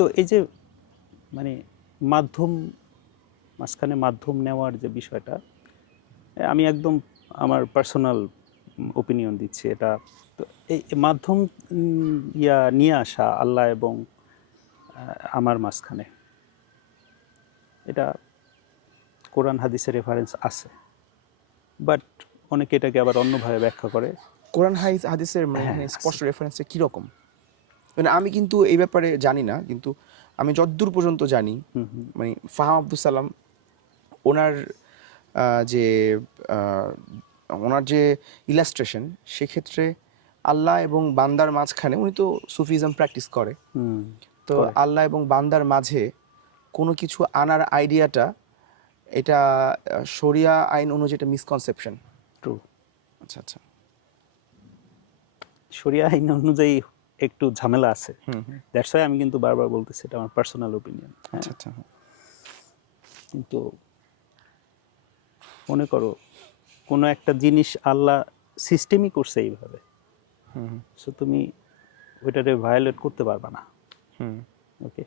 তো এই যে মানে মাধ্যম, মাঝখানে মাধ্যম নেওয়ার যে বিষয়টা, আমি একদম আমার পার্সোনাল ওপিনিয়ন দিচ্ছি এটা। তো এই মাধ্যম নিয়ে আসা আল্লাহ এবং আমার মাঝখানে, এটা কোরআন হাদিসের রেফারেন্স আছে, বাট অনেকে এটাকে আবার অন্যভাবে ব্যাখ্যা করে। কোরআন হাদিসের মানে এখানে স্পষ্ট রেফারেন্সটা কীরকম? মানে আমি কিন্তু এই ব্যাপারে জানি না, কিন্তু আমি যতদূর পর্যন্ত জানি মানে ফাহাম আব্দুল সালাম ওনার যে ওনার যে ইলাস্ট্রেশন, সেক্ষেত্রে আল্লাহ এবং বান্দার মাঝখানে, উনি তো সুফিজম প্র্যাকটিস করে, তো আল্লাহ এবং বান্দার মাঝে কোনো কিছু আনার আইডিয়াটা, এটা শরিয়া আইন অনুযায়ী এটা মিসকনসেপশন। ট্রু। আচ্ছা আচ্ছা, শরিয়া আইন অনুযায়ী একটু ঝামেলা আছে, দ্যাটস ওয়াই আমি কিন্তু বারবার বলতেছি এটা আমার পার্সোনাল ওপিনিয়ন। আচ্ছা আচ্ছা। কিন্তু মনে করো কোনো একটা জিনিস আল্লাহ সিস্টেমই করছে এইভাবে, সো তুমি ওইটারে ভায়োলেট করতে পারবা না। ওকে,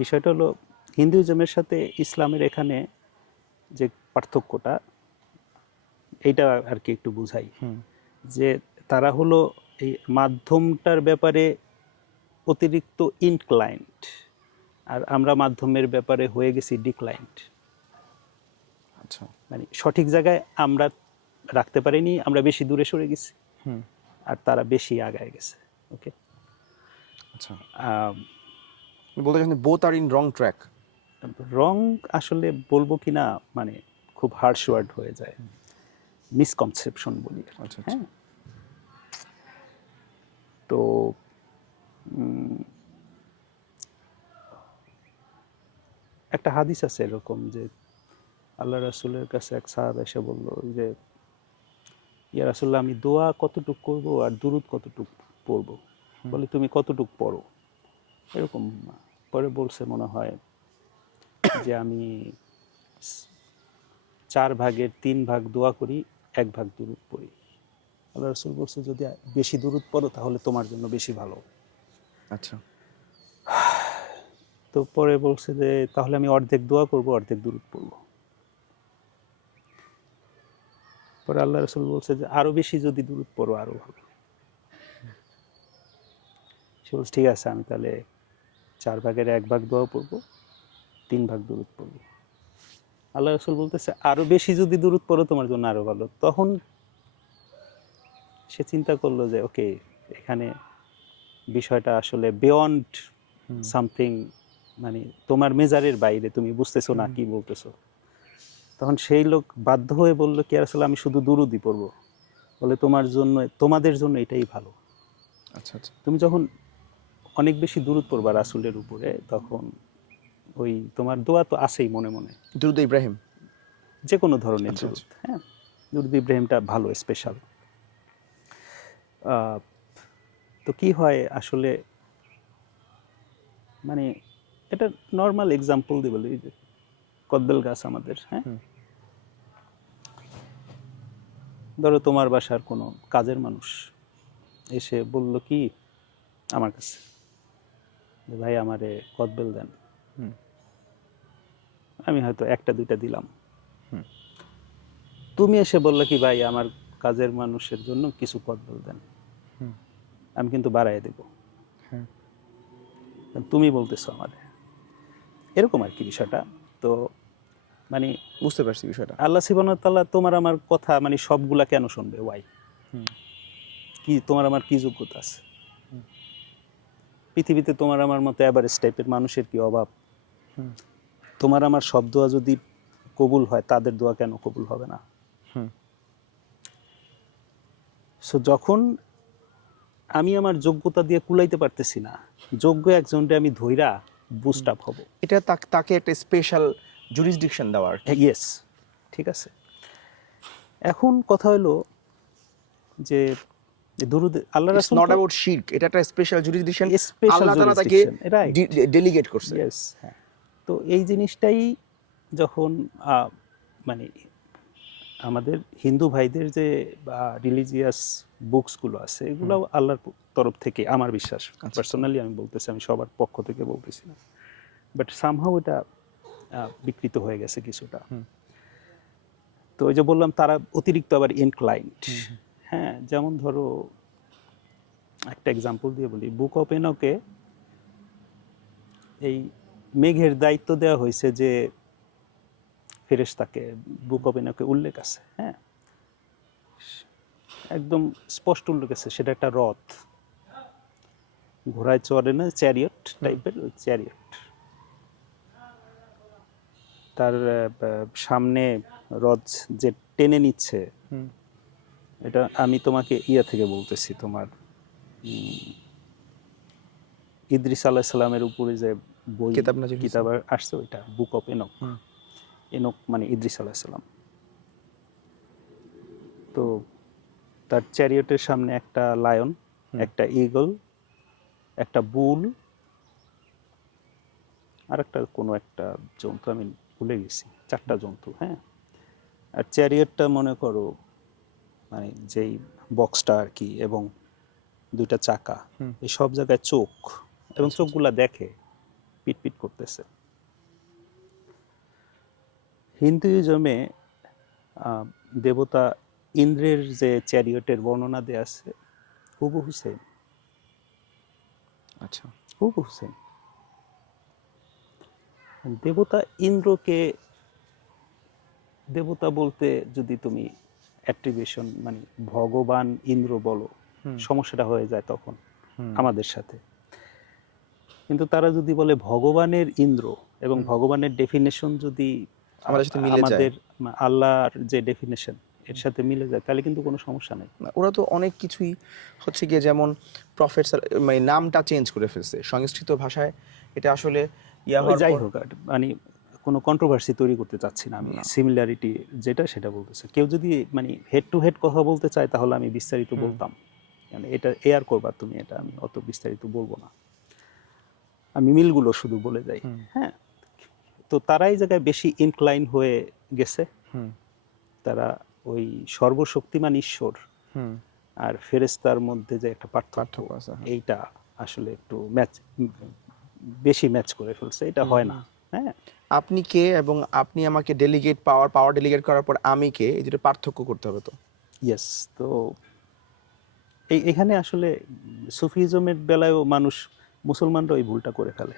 বিষয়টা হলো হিন্দুইজমের সাথে ইসলামের এখানে যে পার্থক্যটা, এইটা আর কি একটু বুঝাই, যে তারা হলো এই মাধ্যমটার ব্যাপারে অতিরিক্ত ইনক্লাইন্ড, আর আমরা মাধ্যমের ব্যাপারে হয়ে গেছি ডিক্লাইন্ড। আচ্ছা, মানে সঠিক জায়গায় আমরা রাখতে পারিনি, আমরা বেশি দূরে সরে গেছি, আর তারা বেশি আগায় গেছে। ওকে, আচ্ছা, বলতে চাচ্ছেন both are in wrong track. Wrong আসলে বলবো কি না, মানে খুব হার্শ ওয়ার্ড হয়ে যায়, মিসকনসেপশন বলি। আচ্ছা, হ্যাঁ, তো একটা হাদিস আছে এরকম যে আল্লাহ রাসূলের কাছে এক সাহাবা এসে বলল যে ইয়া রাসূলুল্লাহ, আমি দোয়া কতটুক করব আর দুরূদ কতটুক পড়ব? বলে তুমি কতটুক পড়ো এরকম। পরে বলছে মনে হয় যে আমি 4/3 দোয়া করি, 1 দুরূদ পড়ি। আল্লাহ রাসূল বলছে যদি বেশি দুরূদ পড়ো তাহলে তোমার জন্য বেশি ভালো। আচ্ছা, তো পরে বলছে যে তাহলে আমি অর্ধেক দোয়া করব, অর্ধেক দুরূদ পড়ব। পরে আল্লাহ রাসূল বলছে যে আরো বেশি যদি দুরূদ পড়ো আরো ভালো। সে বলছে ঠিক আছে, আমি তাহলে 4/1 দোয়া পড়বো, 3 দুরূদ পড়বো। আল্লাহ রাসূল বলতেছে আরো বেশি যদি দুরূদ পড়ো তোমার জন্য আরো ভালো। তখন সে চিন্তা করলো যে ওকে, এখানে বিষয়টা আসলে বিয়ন্ড সামথিং, মানে তোমার মেজারের বাইরে, তুমি বুঝতেছো না কি বলতেছো। তখন সেই লোক বাধ্য হয়ে বলল কি আসলে আমি শুধু দুরূদই পড়বো। বলে তোমার জন্য, তোমাদের জন্য এটাই ভালো। আচ্ছা, আচ্ছা, তুমি যখন অনেক বেশি দুরূদ পড়বা রাসূলের উপরে, তখন ওই তোমার দোয়া তো আছেই মনে মনে, দুরূদ ইব্রাহিম, যে কোনো ধরনের আচ্ছা, দুরূদ। হ্যাঁ, দুরূদ ইব্রাহিমটা ভালো, স্পেশাল। তো কি হয় আসলে, মানে এটা নর্মাল এক্সাম্পল দিয়ে বলি, যে কদবেল গাছ আমাদের, হ্যাঁ, ধরো তোমার বাসার কোনো কাজের মানুষ এসে বলল কি আমার কাছে যে ভাই আমারে কদবেল দেন। আমি হয়তো 1-2টা দিলাম। তুমি এসে বললে কি ভাই আমার কাজের মানুষের জন্য কিছু কদবেল দেন, আমি কিন্তু বাড়াই দেব। তুমি বলতেছো আমারে, এরকম আর কি বিষয়টা। তো মানে বুঝতে পারছি বিষয়টা। আল্লাহ সুবহানাহু ওয়া তাআলা তোমার আমার কথা মানে সবগুলা কেন শুনবে? ওয়াই? কি তোমার আমার কি যোগ্যতা আছে? পৃথিবীতে তোমার আমার মতো এভারেজ টাইপের মানুষের কি অভাব? তোমার আমার সব দোয়া যদি কবুল হয়, তাদের দোয়া কেন কবুল হবে না? সো যখন আমি আমার যোগ্যতা দিয়ে কুলাইতে পারতেছি না, যোগ্য একজনকে আমি ধইরা বুস্ট আপ হব, এটা তাকে একটা স্পেশাল জুরিসডিকশন দেওয়ার। ইয়েস, ঠিক আছে। এখন কথা হলো যে দুরূদ আল্লাহ ইটস রাসূল নট তো অ্যাবাউট শিরক, এটা একটা স্পেশাল জুরিসডিকশন, স্পেশাল আল্লাহ তাআলা তাকে জুরিসডিকশন, রাইট, ডেলিগেট করছে। ইয়েস, হ্যাঁ। তো এই জিনিসটাই যখন মানে আমাদের হিন্দু ভাইদের যে রিলিজিয়াস বুকসগুলো আছে এগুলো আল্লাহর তরফ থেকে আমার বিশ্বাস, পার্সোনালি আমি বলতেছি, আমি সবার পক্ষ থেকে বলতেছি না, বাট সামহাও এটা বিকৃত হয়ে গেছে কিছুটা। তো ওই যে বললাম তারা অতিরিক্ত আবার ইনক্লাইন্ড। হ্যাঁ, যেমন ধরো একটা এক্সাম্পল দিয়ে বলি, বুক অফ এনকে এই মেঘের দায়িত্ব দেওয়া হয়েছে যে ফেরেশতাকে, বুক অফ এনকে উল্লেখ আছে, হ্যাঁ, একদম স্পষ্ট উল্লেখ আছে, সেটা একটা রথ, ঘোড়ায় চড়ে না, চ্যারিয়ট টাইপের, ওই চ্যারিয়ট, তার সামনে রথ যে টেনে নিচ্ছে, এটা আমি তোমাকে ইয়া থেকে বলতেছি, তোমার ইদ্রিস আলাইহিস সালামের উপরে যে বই কিতাব আসছে ওইটা বুক অফ এনক। এনক মানে ইদ্রিস আলাইহিস সালাম। তো তার চ্যারিয়টের সামনে একটা লায়ন, একটা ঈগল, একটা বুল, আর একটা কোনো একটা জন্তু আমি ভুলে গেছি, 4টা জন্তু, হ্যাঁ। আর চ্যারিয়টটা মনে করো মানে যেই বক্সটা আর কি, এবং 2টা চাকা, এই সব জায়গায় চোখ, এবং চোখগুলা দেখে পিটপিট করতেছে। হিন্দুইজমে দেবতা ইন্দ্রের যে চ্যারিয়টের বর্ণনা দেয়া আছে হুবহু সেম। আচ্ছা, হুবহু সেম। দেবতা ইন্দ্রকে, দেবতা বলতে যদি তুমি অ্যাট্রিবিউশন মানে ভগবান ইন্দ্র বলো, সমস্যাটা হয়ে যায় তখন আমাদের সাথে। কিন্তু তারা যদি বলে ভগবানের ইন্দ্র, এবং ভগবানের ডেফিনেশন যদি আমাদের সাথে মিলে যায়, আমাদের আল্লাহর যে ডেফিনেশন এর সাথে মিলে যায়, তাহলে কিন্তু কোনো সমস্যা নেই। ওরা তো অনেক কিছুই হচ্ছে গিয়ে, যেমন প্রফেট মানে নামটা চেঞ্জ করে ফেলছে সংস্কৃত ভাষায়, এটা আসলে যাই হোক, মানে কোনো কন্ট্রোভার্সি তৈরি করতে চাচ্ছি না আমি, সিমিলারিটি যেটা সেটা বলতেছে। কেউ যদি মানে হেড টু হেড কথা বলতে চায় তাহলে আমি বিস্তারিত বলতাম, মানে এটা এয়ার করবা তুমি, এটা আমি অত বিস্তারিত বলবো না, আমি মিলগুলো শুধু বলে যাই। হ্যাঁ, তো তারা এই জায়গায় বেশি ইনক্লাইন হয়ে গেছে। তারা ওই সর্বশক্তিমান ঈশ্বর আর ফেরেশতার মধ্যে যে একটা পার্থক্য আছে, এইটা আসলে একটু বেশি ম্যাচ করে ফেলছে, এটা হয় না। হ্যাঁ, আপনি কে এবং আপনি আমাকে ডেলিগেট পাওয়ার ডেলিগেট করার পর আমি কে, এই দুটো পার্থক্য করতে হবে তো। ইয়েস। তো এখানে আসলে সুফিজমের বেলায়ও মানুষ, মুসলমানরা এই ভুলটা করে ফেলে।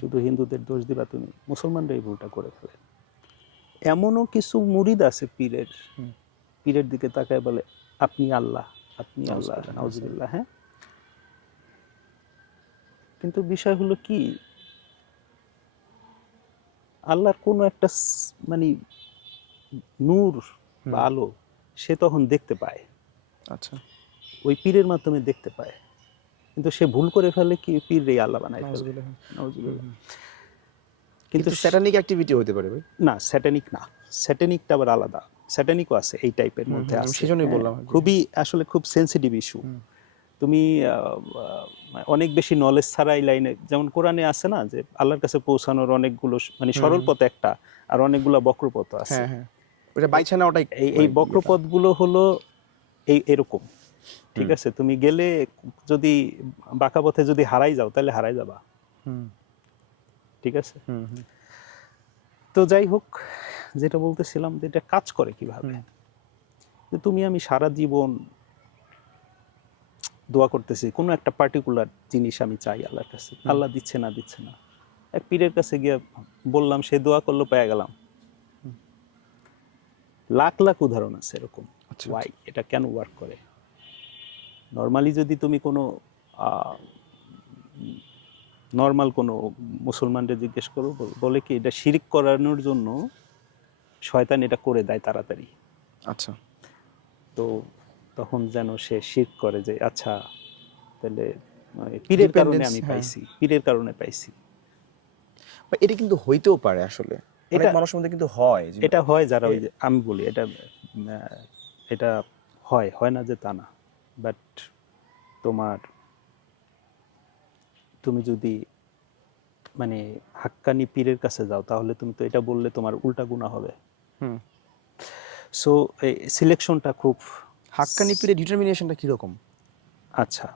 শুধু হিন্দুদের দোষ দিবা তুমি, মুসলমানরা এই ভুলটা করে ফেলে। এমনও কিছু মুরিদ আছে পীরের, পীরের দিকে তাকায় বলে আপনি আল্লাহ, আপনি আল্লাহ, নাউজুবিল্লাহ। হ্যাঁ, কিন্তু বিষয় হলো কি, আল্লাহর কোনো একটা মানে নূর বা আলো সে তখন দেখতে পায়, আচ্ছা, ওই পীরের মাধ্যমে দেখতে পায়, কিন্তু সে ভুল করে ফেলে কি পীর রে আল্লাহ বানায় ফেলে, নাউজুবিল্লাহ। কিন্তু স্যাটানিক অ্যাক্টিভিটি হতে পারে ভাই। না, স্যাটানিক না, স্যাটানিকটা আবার আলাদা, স্যাটানিকও আছে এই টাইপের মধ্যে আছে, সেজন্যই বললাম, খুবই আসলে খুব সেন্সিটিভ ইস্যু। তুমি অনেক বেশি নলেজ ছাড়া এই লাইনে, যেমন কোরআনে আছে না যে আল্লাহর কাছে পৌঁছানোর অনেকগুলো মানে সরল পথ একটা, আর অনেকগুলো বক্রপথ আছে। হ্যাঁ হ্যাঁ, ওটা বাইছে না, ওটাই এই বক্রপথগুলো হলো এরকম, ঠিক আছে। তুমি গেলে যদি বাঁকা পথে যদি হারাই যাও তাহলে হারাই যাবা, ঠিক আছে। তো যাই হোক, যেটা বলতেছিলাম যে এটা কাজ করে কিভাবে, যে তুমি আমি সারা জীবন দোয়া করতেছি কোনো একটা পার্টিকুলার জিনিস আমি চাই আল্লাহর কাছে, আল্লাহ দিচ্ছে না, দিচ্ছে না, এক পীরের কাছে গিয়ে বললাম, সে দোয়া করলো, পেয়ে গেলাম। লাখ লাখ উদাহরণ আছে এরকম। ওয়াই, এটা কেন ওয়ার্ক করে? নর্মালি যদি তুমি কোনো নর্মাল কোনো মুসলমানদের জিজ্ঞেস করো, বলে কি এটা শিরক করানোর জন্য শয়তান এটা করে দেয় তাড়াতাড়ি। আচ্ছা, তো তখন যেন সে শিরক করে যে আচ্ছা তাহলে পীরের কারণে আমি পাইছি, পীরের কারণে পাইছি। এটা কিন্তু হইতেও পারে আসলে, অনেক মানুষের মধ্যে কিন্তু হয়, এটা হয় যারা ওই যে আমি বলি এটা এটা হয়, হয় না যে তা না, বাট তুমি যদি মানে হাক্কানি পীরের কাছে যাও তাহলে তুমি তো এটা বললে তোমার উল্টা গুনাহ হবে। সো এই সিলেকশনটা খুব হাক্কানি পীরের ডিটারমিনেশনটা কিরকম? আচ্ছা